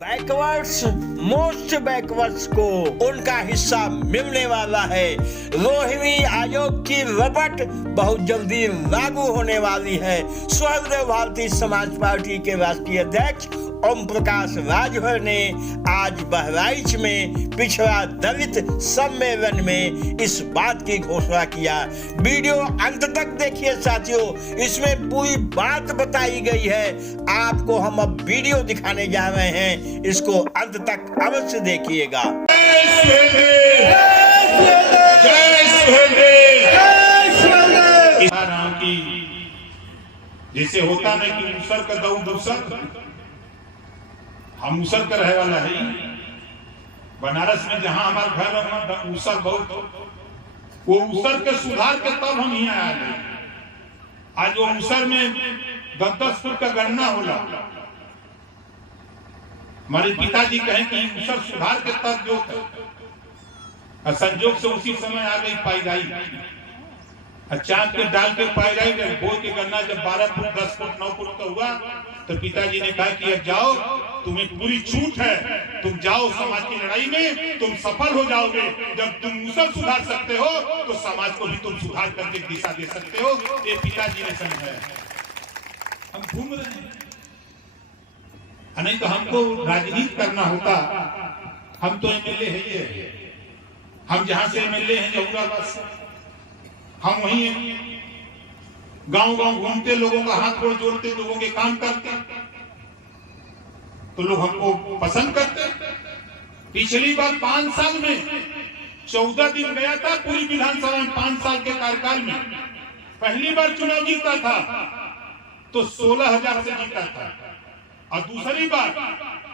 Backwards most backwards को उनका हिस्सा मिलने वाला है। 9वीं आयोग की रपट बहुत जल्दी लागू होने वाली है। सर्वदेव भारतीय समाज पार्टी के राष्ट्रीय अध्यक्ष ओम प्रकाश राजभर ने आज बहराइच में पिछड़ा दलित सम्मेलन में इस बात की घोषणा किया। वीडियो अंत तक देखिए साथियों, इसमें पूरी बात बताई गई है। आपको हम अब वीडियो दिखाने जा रहे हैं, इसको अंत तक अवश्य देखिएगा। जैसे होता नहीं कि मूसर का दऊ दूसर, हम मूसर का रहे वाला है। बनारस में जहां हमारा घर है मूसर बहुत, वो मूसर के सुधार के तब हम यहाँ आए। आज वो मूसर में 10-10 फुट का गणना होला। हमारे पिताजी कहें कि मूसर सुधार के तब जो संजोग से उसी समय आ गई पाईदाई, चांद के डाल के पाईदाई बोल के गन्ना जब 12 फुट 10 फुट 9 फुट का हुआ तो पिताजी ने कहा कि अब जाओ, तुम्हें पूरी छूट है, तुम जाओ समाज की लड़ाई में, तुम सफल हो जाओगे। जब तुम मूसर सुधार सकते हो तो समाज को भी तुम सुधार करके दिशा दे सकते हो। ये पिताजी ने समझाया। हम घूम रहे हैं, नहीं तो हमको राजनीति करना होता। हम तो एमएलए है, ये हम जहां से एमएलए हैं जहुराबाद से, हम वहीं गांव-गांव घूमते, लोगों का हाथ गोड़ जोड़ते, लोगों के काम करते, तो लोग हमको पसंद करते। पिछली बार 5 साल में 14 दिन गया था पूरी विधानसभा में। 5 साल के कार्यकाल में पहली बार चुनाव जीता था तो 16,000 से जीता था, और दूसरी बार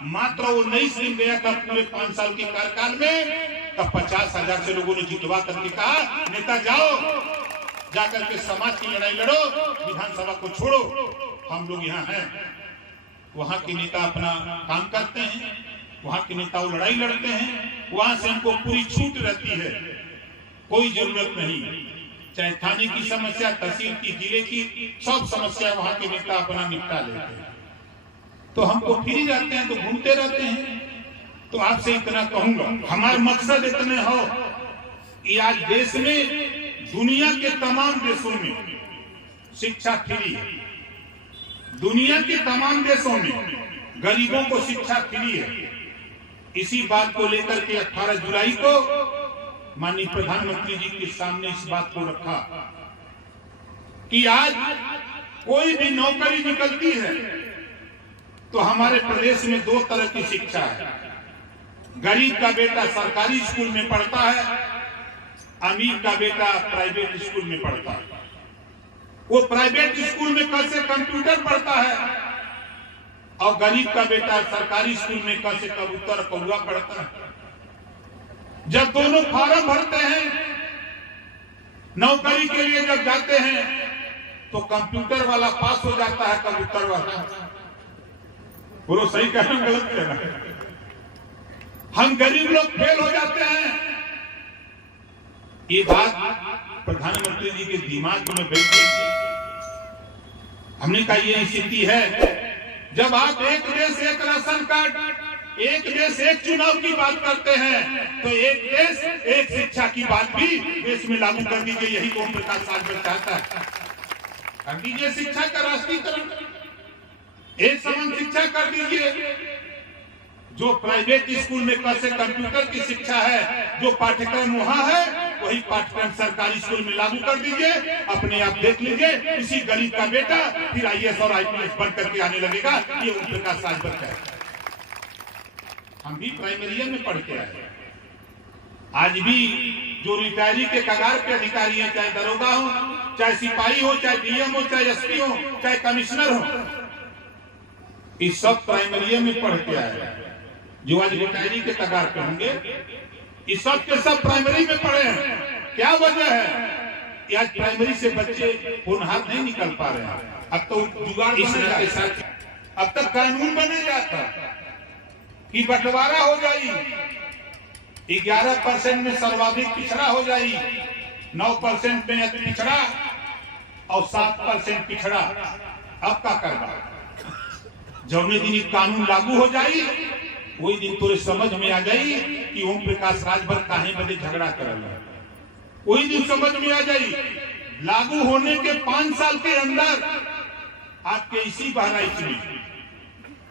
मात्र 19 दिन गया था पूरे 5 साल के कार्यकाल में, तब 50,000 से लोगों ने जितवा करके कहा, नेता जाओ, जाकर के समाज की लड़ाई लड़ो, विधानसभा को छोड़ो, हम लोग यहाँ हैं। वहां के नेता अपना काम करते हैं, वहां के नेता लड़ाई लड़ते हैं, वहां से हमको पूरी छूट रहती है, कोई जरूरत नहीं। चाहे थाने की समस्या, तहसील की, जिले की, सब समस्या वहां के नेता अपना निपटा लेते हैं। तो हमको फ्री रहते हैं, तो घूमते रहते हैं। तो आपसे इतना कहूंगा, हमारा मकसद इतने हो कि आज देश में, दुनिया के तमाम देशों में शिक्षा फ्री है। दुनिया के तमाम देशों में गरीबों को शिक्षा फ्री है। इसी बात को लेकर के 18 जुलाई को माननीय प्रधानमंत्री जी के सामने इस बात को रखा कि आज कोई भी नौकरी निकलती है तो हमारे प्रदेश में 2 तरह की शिक्षा है। गरीब का बेटा सरकारी स्कूल में पढ़ता है, अमीर का बेटा प्राइवेट स्कूल में पढ़ता है। वो प्राइवेट स्कूल में कैसे कंप्यूटर पढ़ता है, और गरीब का बेटा सरकारी स्कूल में कैसे कबूतर कौवा पढ़ता है। जब दोनों फॉर्म भरते हैं नौकरी के लिए, जब जाते हैं तो कंप्यूटर वाला पास हो जाता है, कबूतर वाला। बोलो सही कह रहे हैं, गलत कह रहे हैं? हम गरीब लोग फेल हो जाते हैं। ये बात प्रधानमंत्री जी के दिमाग में बैठी। हमने कहा ये स्थिति है, जब आप एक देश एक राशन कार्ड, एक देश एक चुनाव की बात करते हैं, तो एक देश एक शिक्षा की बात भी देश में लागू कर दीजिए। यही ओम प्रकाश राजभर चाहता है। कर दीजिए शिक्षा का राष्ट्रीयकरण, एक समान शिक्षा कर दीजिए। जो प्राइवेट स्कूल में कैसे कंप्यूटर की शिक्षा है, जो पाठ्यक्रम वहां है, वही पाठ्यक्रम सरकारी स्कूल में लागू कर दीजिए। अपने आप देख लीजिए, इसी गरीब का बेटा फिर IAS और IPS बन करके आने लगेगा। ये ओम प्रकाश राजभर है। हम भी प्राइमरी में पढ़ के आए। आज भी जो रिटायरी के कगार पे अधिकारी है, चाहे दरोगा हो, चाहे सिपाही हो, चाहे DM हो, चाहे SP हो, चाहे कमिश्नर हो, इस सब प्राइमरी में पढ़ के आए। जो आज रिटायरी के कगार पे होंगे, इस सब के सब प्राइमरी में पढ़े हैं। क्या वजह है कि आज प्राइमरी से बच्चे होनहार नहीं निकल पा रहे हैं। अब तो जुगाड़ बने के साथ, अब तक कानून बने जाता कि बंटवारा हो जाए, 11% में सर्वाधिक पिछड़ा हो जाए, 9% में अति पिछड़ा और 7% पिछड़ा। अब क्या करना, जौने दिन कानून लागू हो जाए वही दिन तोरे समझ में आ जाई कि ओम प्रकाश राजभर काहे बदे झगड़ा करल। वही दिन समझ में आ जाई। लागू होने के 5 साल के अंदर आपके इसी बहराइच में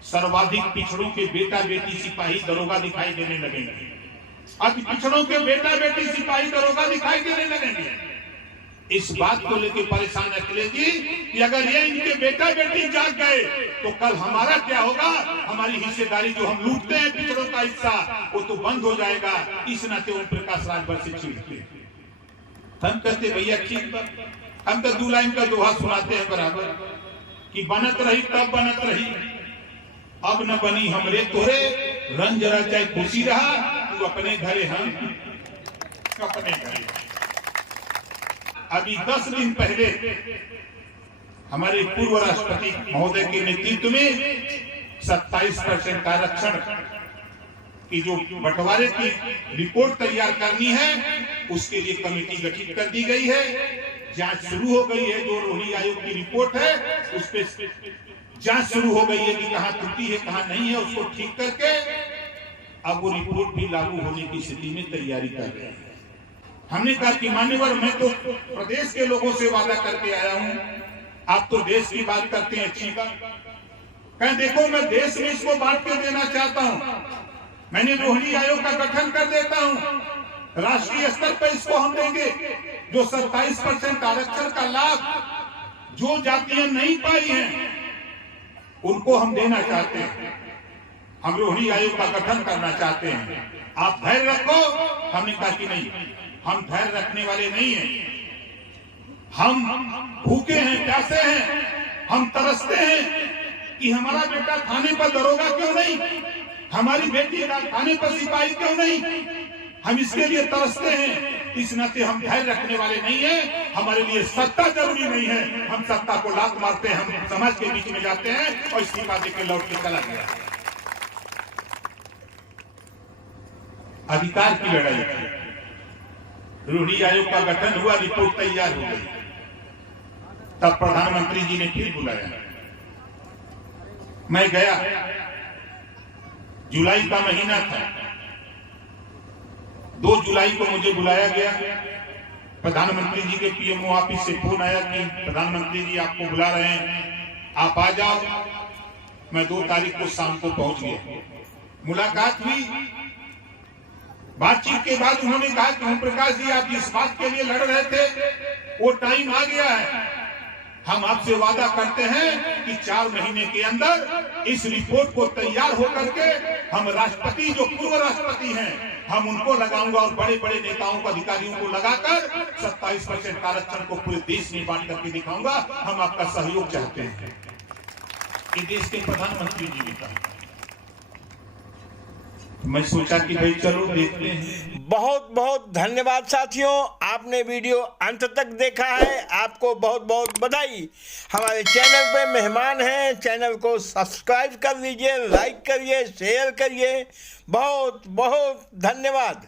सर्वाधिक पिछड़ों के बेटा बेटी सिपाही दरोगा दिखाई देने लगेंगे। अब पिछड़ों के बेटा बेटी सिपाही दरोगा दिखाई देने लगेंगे। इस बात को लेकर परेशान अखिलेश जी कि अगर ये इनके बेटा बेटी जाग गए तो कल हमारा क्या होगा। हमारी हिस्सेदारी जो हम लूटते हैं पिछड़ों का हिस्सा वो तो बंद हो जाएगा। इस नाते ओम प्रकाश राजभर से छीनते। हम कहते भैया ठीक, हम तो 2 लाइन का दोहा सुनाते हैं बराबर कि बनत रही तब बनत रही, अब न बनी हमरे तोरे, रंग जरा चाहे खुशी रहा, तू अपने घरे हम अपने घरे। अभी 10 दिन पहले हमारे पूर्व राष्ट्रपति महोदय के नेतृत्व में 27% आरक्षण की जो बंटवारे की रिपोर्ट तैयार करनी है उसके लिए कमेटी गठित कर दी गई है। जांच शुरू हो गई है। जो रोहिणी आयोग की रिपोर्ट है उस पर जांच शुरू हो गई है कि कहां त्रुटि है कहां नहीं है, उसको ठीक करके अब वो रिपोर्ट भी लागू होने की स्थिति में तैयारी कर रहे हैं। हमने कहा कि मान्यवर मैं तो प्रदेश के लोगों से वादा करके आया हूं, आप तो देश की बात करते हैं अच्छी बात। कहें देखो मैं देश में इसको बांट के देना चाहता हूं, मैंने रोहिणी आयोग का गठन कर देता हूं, राष्ट्रीय स्तर पर इसको हम देंगे। जो 27% आरक्षण का लाभ जो जातियां नहीं पाई हैं उनको हम देना चाहते हैं। हम रोहिणी आयोग का गठन करना चाहते हैं, आप धैर्य रखो। हमने कहा कि नहीं, हम धैर्य रखने वाले नहीं हैं। हम भूखे हैं, प्यासे हैं, हम तरसते हैं कि हमारा बेटा थाने पर दरोगा क्यों नहीं, हमारी बेटी थाने पर सिपाही क्यों नहीं। हम इसके लिए तरसते हैं। इस नाते हम धैर्य रखने वाले नहीं हैं। हमारे लिए सत्ता जरूरी नहीं है। हम सत्ता को लात मारते हैं, हम समाज के बीच में जाते हैं और इस्तीफा देकर लौट के चला गया। अधिकार की लड़ाई थी। रोहिणी आयोग का गठन हुआ, रिपोर्ट तैयार हो गई, तब प्रधानमंत्री जी ने फिर बुलाया। मैं गया, जुलाई का महीना था, 2 जुलाई को मुझे बुलाया गया। प्रधानमंत्री जी के पीएमओ ऑफिस से फोन आया कि प्रधानमंत्री जी आपको बुला रहे हैं, आप आ जाओ। मैं 2 तारीख को शाम को पहुंच गया। मुलाकात हुई। बातचीत के बाद उन्होंने कहा कि ओम प्रकाश जी आप जिस बात के लिए लड़ रहे थे वो टाइम आ गया है। हम आपसे वादा करते हैं कि 4 महीने के अंदर इस रिपोर्ट को तैयार होकर के हम राष्ट्रपति जो पूर्व राष्ट्रपति हैं हम उनको लगाऊंगा और बड़े बड़े नेताओं को अधिकारियों को लगाकर 27% आरक्षण को पूरे देश में बांट करके दिखाऊंगा। हम आपका सहयोग चाहते हैं। ये देश के प्रधानमंत्री जी ने कहा। मैं सोचा कि भाई चलो देखते हैं। बहुत बहुत धन्यवाद साथियों, आपने वीडियो अंत तक देखा है, आपको बहुत बहुत बधाई। हमारे चैनल पे मेहमान हैं, चैनल को सब्सक्राइब कर लीजिए, लाइक करिए, शेयर करिए। बहुत बहुत धन्यवाद।